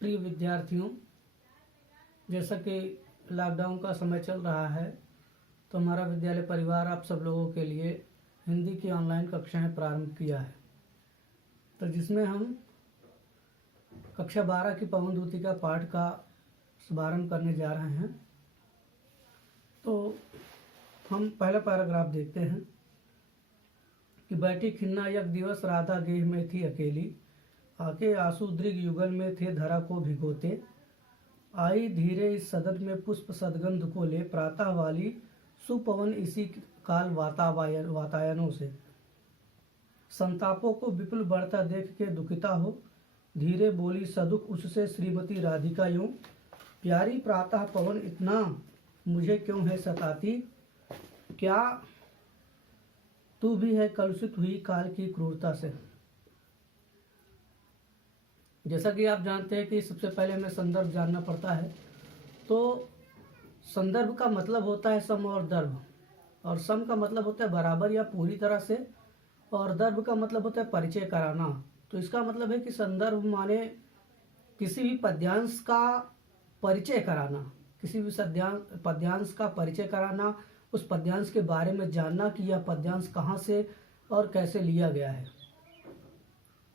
प्रिय विद्यार्थियों, जैसा कि लॉकडाउन का समय चल रहा है तो हमारा विद्यालय परिवार आप सब लोगों के लिए हिंदी की ऑनलाइन कक्षाएं प्रारंभ किया है। तो जिसमें हम कक्षा 12 की पवन दूती का पाठ का शुभारंभ करने जा रहे हैं। तो हम पहला पैराग्राफ देखते हैं कि बैठी खिन्ना यक दिवस राधा गेह में थी अकेली, आके आंसू दृग युगल में थे धरा को भिगोते, आई धीरे इस सदन में पुष्प सदगंध को ले, प्रातः वाली सुपवन इसी काल वातायनों से, संतापों को विपुल बढ़ता देख के दुखिता हो, धीरे बोली सदुख उससे श्रीमती राधिका यूं, प्यारी प्रातः पवन इतना मुझे क्यों है सताती, क्या तू भी है कलुषित हुई काल की क्रूरता से। जैसा कि आप जानते हैं कि सबसे पहले हमें संदर्भ जानना पड़ता है। तो संदर्भ का मतलब होता है सम और दर्भ, और सम का मतलब होता है बराबर या पूरी तरह से, और दर्भ का मतलब होता है परिचय कराना। तो इसका मतलब है कि संदर्भ माने किसी भी पद्यांश का परिचय कराना, किसी भी पद्यांश का परिचय कराना, उस पद्यांश के बारे में जानना कि यह पद्यांश कहाँ से और कैसे लिया गया है।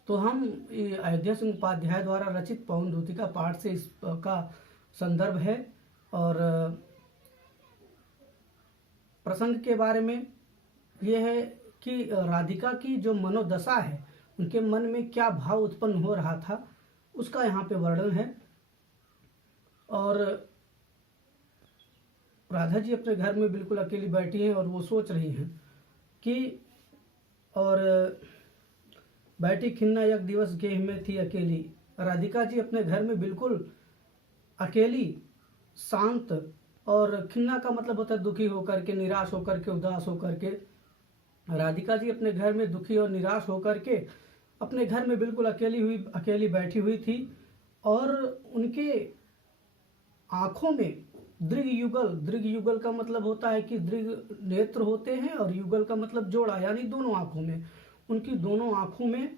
तो हम अयोध्या सिंह उपाध्याय द्वारा रचित पवन दूती का पाठ से इसका संदर्भ है। और प्रसंग के बारे में यह है कि राधिका की जो मनोदशा है, उनके मन में क्या भाव उत्पन्न हो रहा था, उसका यहाँ पे वर्णन है। और राधा जी अपने घर में बिल्कुल अकेली बैठी हैं और वो सोच रही हैं कि, और बैठी खिन्ना यक दिवस गेह में थी अकेली। राधिका जी अपने घर में बिल्कुल अकेली, शांत, और खिन्ना का मतलब होता है दुखी होकर के, निराश होकर के, उदास होकर के। राधिका जी अपने घर में दुखी और निराश होकर के अपने घर में बिल्कुल अकेली बैठी हुई थी, और उनके आँखों में दृग युगल का मतलब होता है कि दृग नेत्र होते हैं, और युगल का मतलब जोड़ा, यानी दोनों आँखों में, उनकी दोनों आँखों में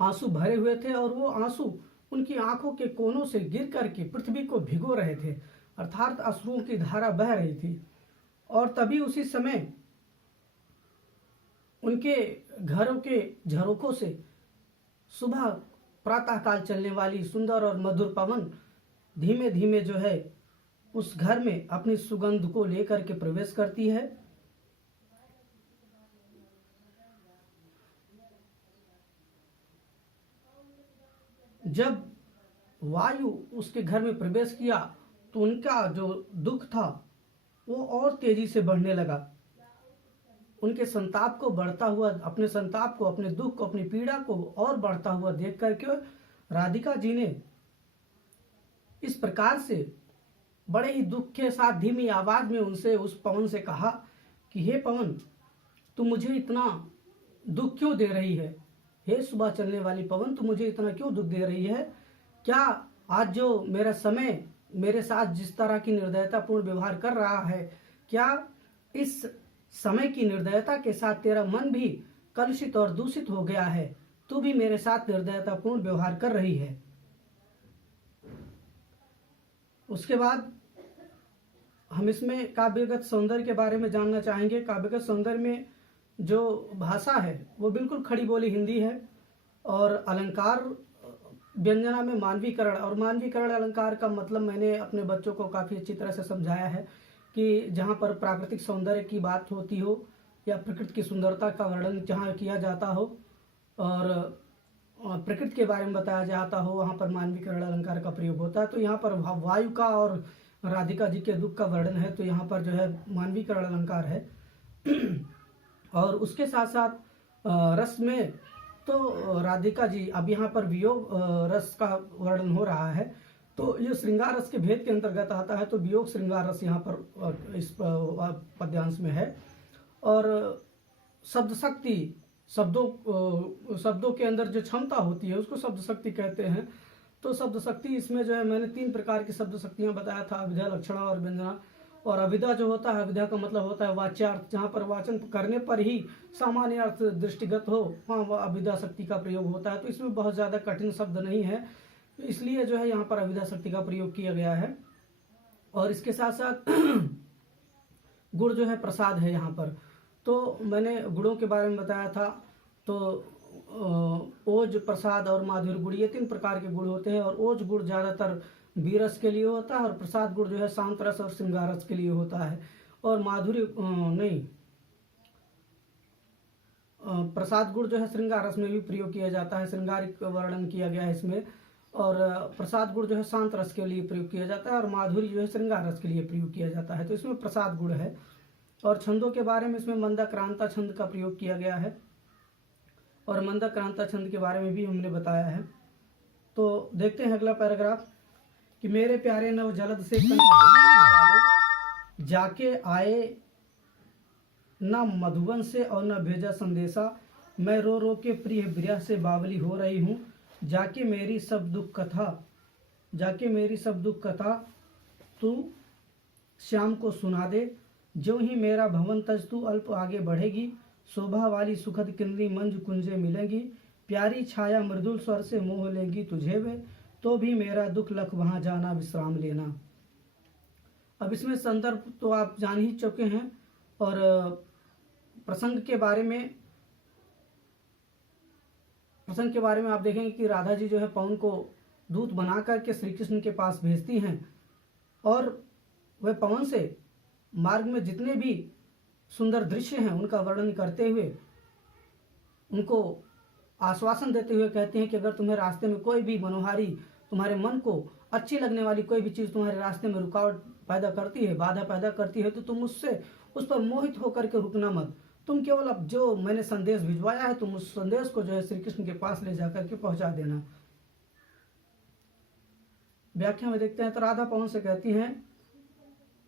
आंसू भरे हुए थे, और वो आंसू उनकी आंखों के कोनों से गिर करके पृथ्वी को भिगो रहे थे, अर्थात अश्रुओं की धारा बह रही थी। और तभी उसी समय उनके घरों के झरोकों से सुबह प्रातःकाल चलने वाली सुंदर और मधुर पवन धीमे धीमे जो है उस घर में अपनी सुगंध को लेकर के प्रवेश करती है। जब वायु उसके घर में प्रवेश किया तो उनका जो दुख था वो और तेजी से बढ़ने लगा। उनके संताप को बढ़ता हुआ, अपने संताप को, अपने दुख को, अपनी पीड़ा को और बढ़ता हुआ देख करके राधिका जी ने इस प्रकार से बड़े ही दुख के साथ धीमी आवाज में उस पवन से कहा कि हे पवन, तू मुझे इतना दुख क्यों दे रही है? हे सुबह चलने वाली पवन, तू मुझे इतना क्यों दुख दे रही है? क्या आज जो मेरा समय मेरे साथ जिस तरह की निर्दयतापूर्ण व्यवहार कर रहा है, क्या इस समय की निर्दयता के साथ तेरा मन भी कलुषित और दूषित हो गया है? तू भी मेरे साथ निर्दयतापूर्ण व्यवहार कर रही है। उसके बाद हम इसमें काव्यगत सौंदर्य के बारे में जानना चाहेंगे। काव्यगत सौंदर्य में जो भाषा है वो बिल्कुल खड़ी बोली हिंदी है, और अलंकार व्यंजना में मानवीकरण, और मानवीकरण अलंकार का मतलब मैंने अपने बच्चों को काफ़ी अच्छी तरह से समझाया है कि जहाँ पर प्राकृतिक सौंदर्य की बात होती हो या प्रकृति की सुंदरता का वर्णन जहाँ किया जाता हो और प्रकृति के बारे में बताया जाता हो, वहाँ पर मानवीकरण अलंकार का प्रयोग होता है। तो यहाँ पर वायु का और राधिका जी के दुख का वर्णन है, तो यहाँ पर जो है मानवीकरण अलंकार है। और उसके साथ साथ रस में तो राधिका जी, अब यहाँ पर वियोग रस का वर्णन हो रहा है, तो ये श्रृंगार रस के भेद के अंतर्गत आता है। तो वियोग श्रृंगार रस यहाँ पर इस पद्यांश में है। और शब्द शक्ति, शब्दों के अंदर जो क्षमता होती है उसको शब्द शक्ति कहते हैं। तो शब्द शक्ति इसमें जो है मैंने 3 प्रकार की शब्द शक्तियाँ बताया था, अभिधा, लक्षणा और व्यंजना। और अभिधा जो होता है, अभिधा का मतलब होता है वाच्यार्थ, जहाँ पर वाचन करने पर ही सामान्य अर्थ दृष्टिगत हो, वहाँ अभिधा शक्ति का प्रयोग होता है। तो इसमें बहुत ज़्यादा कठिन शब्द नहीं है, तो इसलिए जो है यहाँ पर अविद्या शक्ति का प्रयोग किया गया है। और इसके साथ साथ गुड़ जो है प्रसाद है यहाँ पर। तो मैंने गुड़ों के बारे में बताया था। तो ओज, प्रसाद और माधुर्य गुड़, ये 3 प्रकार के गुड़ होते हैं। और ओज गुड़ ज़्यादातर बीरस के लिए होता है, और प्रसाद गुड़ जो है शांत रस और श्रृंगार रस के लिए होता है। और माधुर्य प्रसाद गुड़ जो है श्रृंगार रस में भी प्रयोग किया जाता है, श्रृंगारिक वर्णन किया गया है इसमें। और प्रसाद गुड़ जो है शांत रस के लिए प्रयोग किया जाता है, और माधुर्य जो है श्रृंगार रस के लिए प्रयोग किया जाता है। तो इसमें प्रसाद गुड़ है। और छंदों के बारे में इसमें मंदाक्रांता छंद का प्रयोग किया गया है, और मंदाक्रांता छंद के बारे में भी हमने बताया है। तो देखते हैं अगला पैराग्राफ कि मेरे प्यारे नव जलद से जाके आए न मधुबन से और न भेजा संदेशा, मैं रो रो के प्रिय विरह से बावली हो रही हूँ। जाके मेरी सब दुख कथा तू श्याम को सुना दे। जो ही मेरा भवन तज तू अल्प आगे बढ़ेगी, शोभा वाली सुखद किन्नी मंज कुंजे मिलेंगी। प्यारी छाया मृदुल स्वर से मोह लेंगी तुझे वे, तो भी मेरा दुख लख वहाँ जाना विश्राम लेना। अब इसमें संदर्भ तो आप जान ही चुके हैं। और प्रसंग के बारे में आप देखेंगे कि राधा जी जो है पवन को दूत बना करके श्री कृष्ण के पास भेजती हैं, और वह पवन से मार्ग में जितने भी सुंदर दृश्य हैं उनका वर्णन करते हुए उनको आश्वासन देते हुए कहते हैं कि अगर तुम्हें रास्ते में कोई भी मनोहारी, तुम्हारे मन को अच्छी लगने वाली कोई भी चीज़ तुम्हारे रास्ते में रुकावट पैदा करती है, बाधा पैदा करती है, तो तुम उससे उस पर मोहित होकर के रुकना मत। तुम केवल अब जो मैंने संदेश भिजवाया है, तुम उस संदेश को जो है श्री कृष्ण के पास ले जाकर के पहुंचा देना। व्याख्या में देखते हैं तो राधा पवन से कहती हैं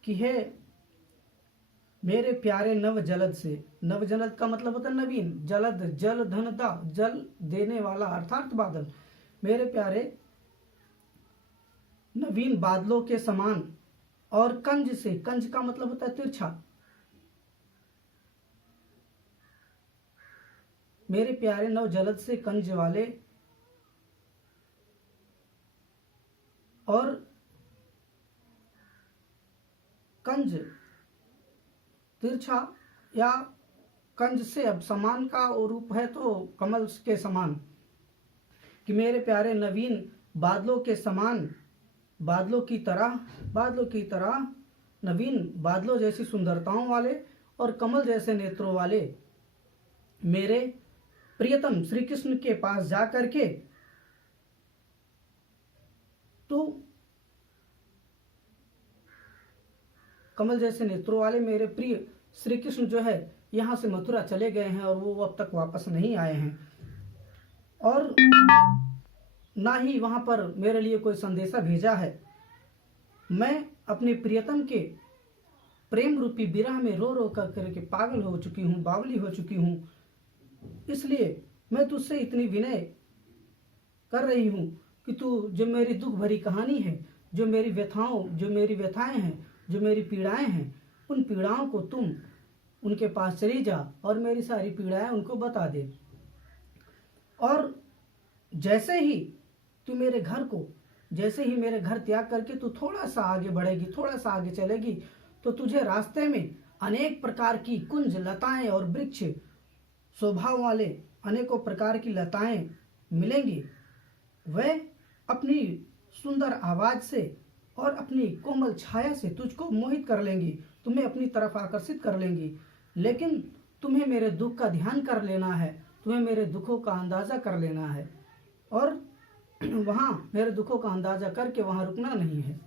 कि हे मेरे प्यारे नव जलद से, नव जलद का मतलब होता है नवीन, जलद जल धन दा, जल देने वाला अर्थात बादल। मेरे प्यारे नवीन बादलों के समान, और कंज से, कंज का मतलब होता है तिरछा। मेरे प्यारे नव जलद से कंज वाले और कंज तिरछा या कंज से, अब समान का रूप है तो कमल के समान, कि मेरे प्यारे नवीन बादलों के समान, बादलों की तरह नवीन बादलों जैसी सुंदरताओं वाले और कमल जैसे नेत्रों वाले मेरे प्रियतम श्री कृष्ण के पास जा करके तू, कमल जैसे नेत्रों वाले मेरे प्रिय श्री कृष्ण जो है यहाँ से मथुरा चले गए हैं और वो अब तक वापस नहीं आए हैं, और ना ही वहां पर मेरे लिए कोई संदेशा भेजा है। मैं अपने प्रियतम के प्रेम रूपी विरह में रो रो करके पागल हो चुकी हूँ, बावली हो चुकी हूँ। इसलिए मैं तुझसे इतनी विनय कर रही हूँ कि तू जो मेरी दुख भरी कहानी है, जो मेरी व्यथाएं हैं, जो मेरी पीड़ाएं हैं, उन पीड़ाओं को तुम उनके पास चली जा और मेरी सारी पीड़ाएं उनको बता दे। और जैसे ही मेरे घर त्याग करके तू थोड़ा सा आगे बढ़ेगी, थोड़ा सा आगे चलेगी, तो तुझे रास्ते में अनेक प्रकार की कुंज, लताएं और वृक्ष, स्वभाव वाले अनेकों प्रकार की लताएं मिलेंगी। वह अपनी सुंदर आवाज से और अपनी कोमल छाया से तुझको मोहित कर लेंगी, तुम्हें अपनी तरफ आकर्षित कर लेंगी। लेकिन तुम्हें मेरे दुख का ध्यान कर लेना है, तुम्हें मेरे दुखों का अंदाजा कर लेना है, और वहाँ मेरे दुखों का अंदाजा करके वहाँ रुकना नहीं है।